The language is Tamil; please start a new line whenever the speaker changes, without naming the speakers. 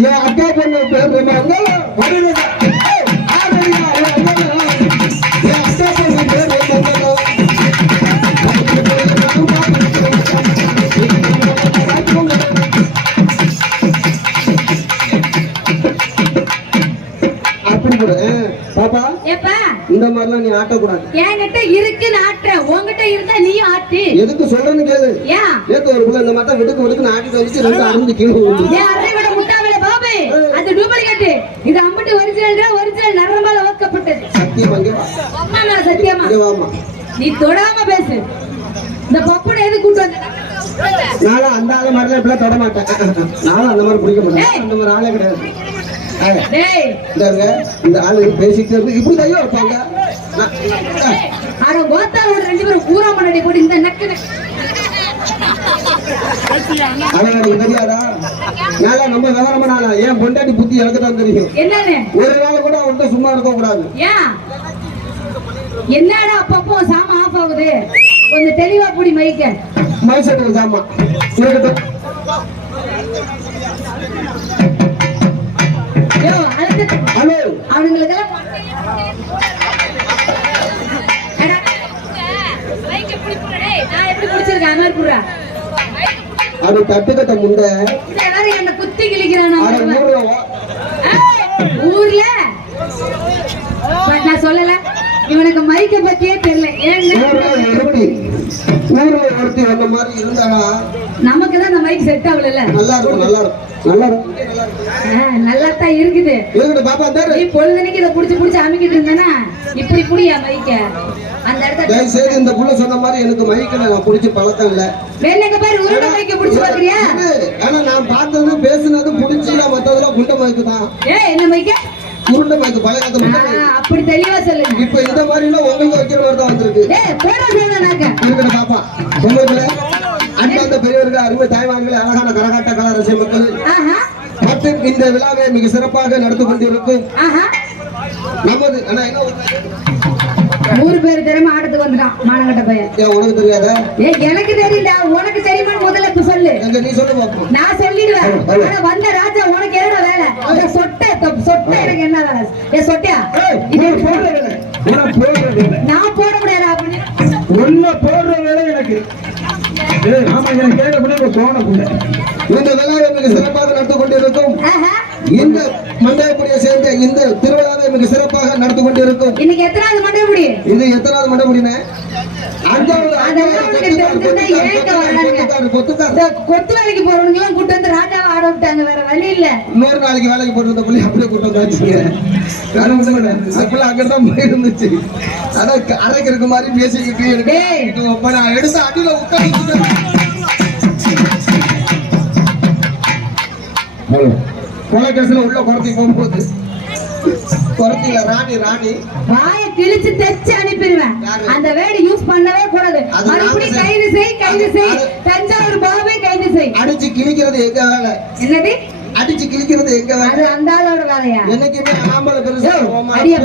என் அக்கா பொண்ணு பேரு
ஏப்பா.
இந்த மாதிரிலாம் நீ ஆட்டக்கூடாது.
என்கிட்ட இருக்குன்னு ஆட்டுறேன் உன்கிட்ட இருந்தா நீயும் ஆட்டு.
எதுக்கு சொல்றேன்னு கேளு.
ஏன்?
நேத்து ஒரு புள்ள இந்த மாதிரி வெடுக்கு வெடுக்கு ஆட்டிட்டு வந்துச்சு. ரெண்டு அருந்து கீழே விழுந்து
ஏன் அதை விட முட்டாவில பாபு அது டூப்ளிகேட் இது அம்பட்டு ஒரிஜினல் ஒரிஜினல் நரம்பால ஓக்கப்பட்டது
சத்தியமா.
அம்மா நான் சத்தியமா
வாமா
நீ தொடாம பேசு. இந்த பப்புனை எது கூட்டு வந்த?
நானும் அந்த ஆளு மாதிரிலாம் இப்பெல்லாம் தொட மாட்டேன். நானும் அந்த மாதிரி பிடிக்க மாட்டேன். அந்த மாதிரி ஆளே கிடையாது. இந்த ஆளு பேசிக்கிட்டு இருந்து இப்படி தையோ
அட கோத்தாரோட ரெண்டு பேரும் ஊரா முன்னாடி போட்டு இந்த நக்கு.
ஆனா தெரியாதா? நாளா நம்ம விவரமா நாளா ஏன் பொண்டாட்டி புத்தி எனக்கு தான் தெரியும் ஒரு நாள் கூட அவன்கிட்ட சும்மா இருக்க கூடாது
ஏன்? என்னடா அப்பப்போ சாம ஆஃப் ஆகுது? கொஞ்சம் தெளிவா புடி மைக்க
மைசெட்டு சாமா இருக்கட்டும் ஹலோ.
அவனுங்களுக்கெல்லாம் அது
தட்டுக்கட்ட முண்டை.
என்ன குத்தி கிழிக்கிறானா?
ஊர்ல
ஏய், ஊர்ல பட் நான் சொல்லல இவனுக்கு மைக்க பத்தியே தெரியல.
ஊர்ல ஒருத்தி அந்த மாதிரி இருந்தாடா.
நமக்கு தான் அந்த மைக் செட் ஆகல
நல்லா இருக்கும் நல்லா இருக்கும். நல்லா இருக்கும்.
தான் இருக்குது.
இருக்கட்டும் பாப்பா
நீ
தேரு
பொழுதுனைக்கு இதை புடிச்சு புடிச்சு அமைக்கிட்டு இருந்தேனா இப்படி புடியா மைக்க. அந்த இடத்த
தயவு செய்து இந்த புள்ள சொன்ன மாதிரி எனக்கு மைக்கில் நான் பிடிச்சி பழக்கம் இல்ல.
பேர் உருண்டை மைக்க புடிச்சு பாக்குறியா.
ஆனா நான் பார்த்தது பேசுனது பிடிச்சி நான் மத்ததெல்லாம் குண்டை மைக்கு தான்.
என்ன மைக்க?
பழக்கத்தை மட்டும் மைக்கு.
அப்படி தெளிவா சொல்லுங்க.
இப்ப இந்த மாதிரி எல்லாம் உங்களுக்கு வைக்கிற மாதிரி தான் வந்திருக்கு.
ஏ போட சொல்லுனாக்க
இருக்கட்டும் பாப்பா. உங்களுக்கு அன்பார்ந்த பெரியவர்கள் அருமை தாய்மார்களே அழகான கரகாட்ட கலா ரசிக மக்கள்.
ஆஹா.
மற்றும் இந்த விழாவை மிக சிறப்பாக நடந்து கொண்டிருக்கும்
ஆஹா.
நமது அண்ணா என்ன ஊரு?
பேர் தெரியுமா ஆட்டத்துக்கு வந்துட்டான் மானங்கட்ட பையன்.
உனக்கு தெரியாதா?
ஏ எனக்கு தெரியல உனக்கு தெரியுமான்னு முதல்ல சொல்லு.
நீ சொல்லு
நான் சொல்லிடுவேன். ஆனா வந்த ராஜா உனக்கு இந்த சொட்டை சொட்டை எனக்கு என்ன ஏ சொட்டையா? இது நான் போட முடியாது அப்படின்னு
ஒன்ன போடுற வேலை எனக்கு. ஆமா எனக்கு கேட்கப்பட தோணக்கூட
இந்த விழாவை மிக சிறப்பாக நடந்து கொண்டிருக்கும். இந்த மண்டபப்படியை சேர்ந்த இந்த திருவிழாவை மிக சிறப்பாக நடந்து கொண்டிருக்கும்.
இன்னைக்கு எத்தனாவது மண்டே முடி
இது எத்தனாவது மண்டபடினே
கொத்து வேலைக்கு போறவங்க எல்லாம் கூட்டு வந்து ராஜாவை ஆட விட்டாங்க வேற வழி இல்ல.
இன்னொரு நாளைக்கு வேலைக்கு போட்டு வந்த புள்ளி அப்படியே ஒண்ணும் இல்லை. அப்பல அங்கதான் போயிருந்துச்சு. அதான் க- அரைக்கு இருக்க. மாதிரி பேசிக்கிட்டு நான் எடுத்த அடியில உட்காந்து கொலைக்கேசுல உள்ள குறைச்சி போகும்போது குறைச்சில ராணி ராணி.
வாய கிழிச்சு தைச்சு அனுப்பிடுவேன்? அந்த வேர்டு யூஸ் பண்ணவே கூடாது.
நாங்க
கைது செய் கைது செய். தஞ்சாவூர் பாபே கைது செய்.
அடிச்சு கிழிக்கிறது எங்க வேலை?
என்னது?
அடிச்சு கிழிக்கிறது எங்க வேலை?
அது அந்த ஆளோட வேலையா?
என்னைக்குமே ஆம்பளை பெருசா.
அடியே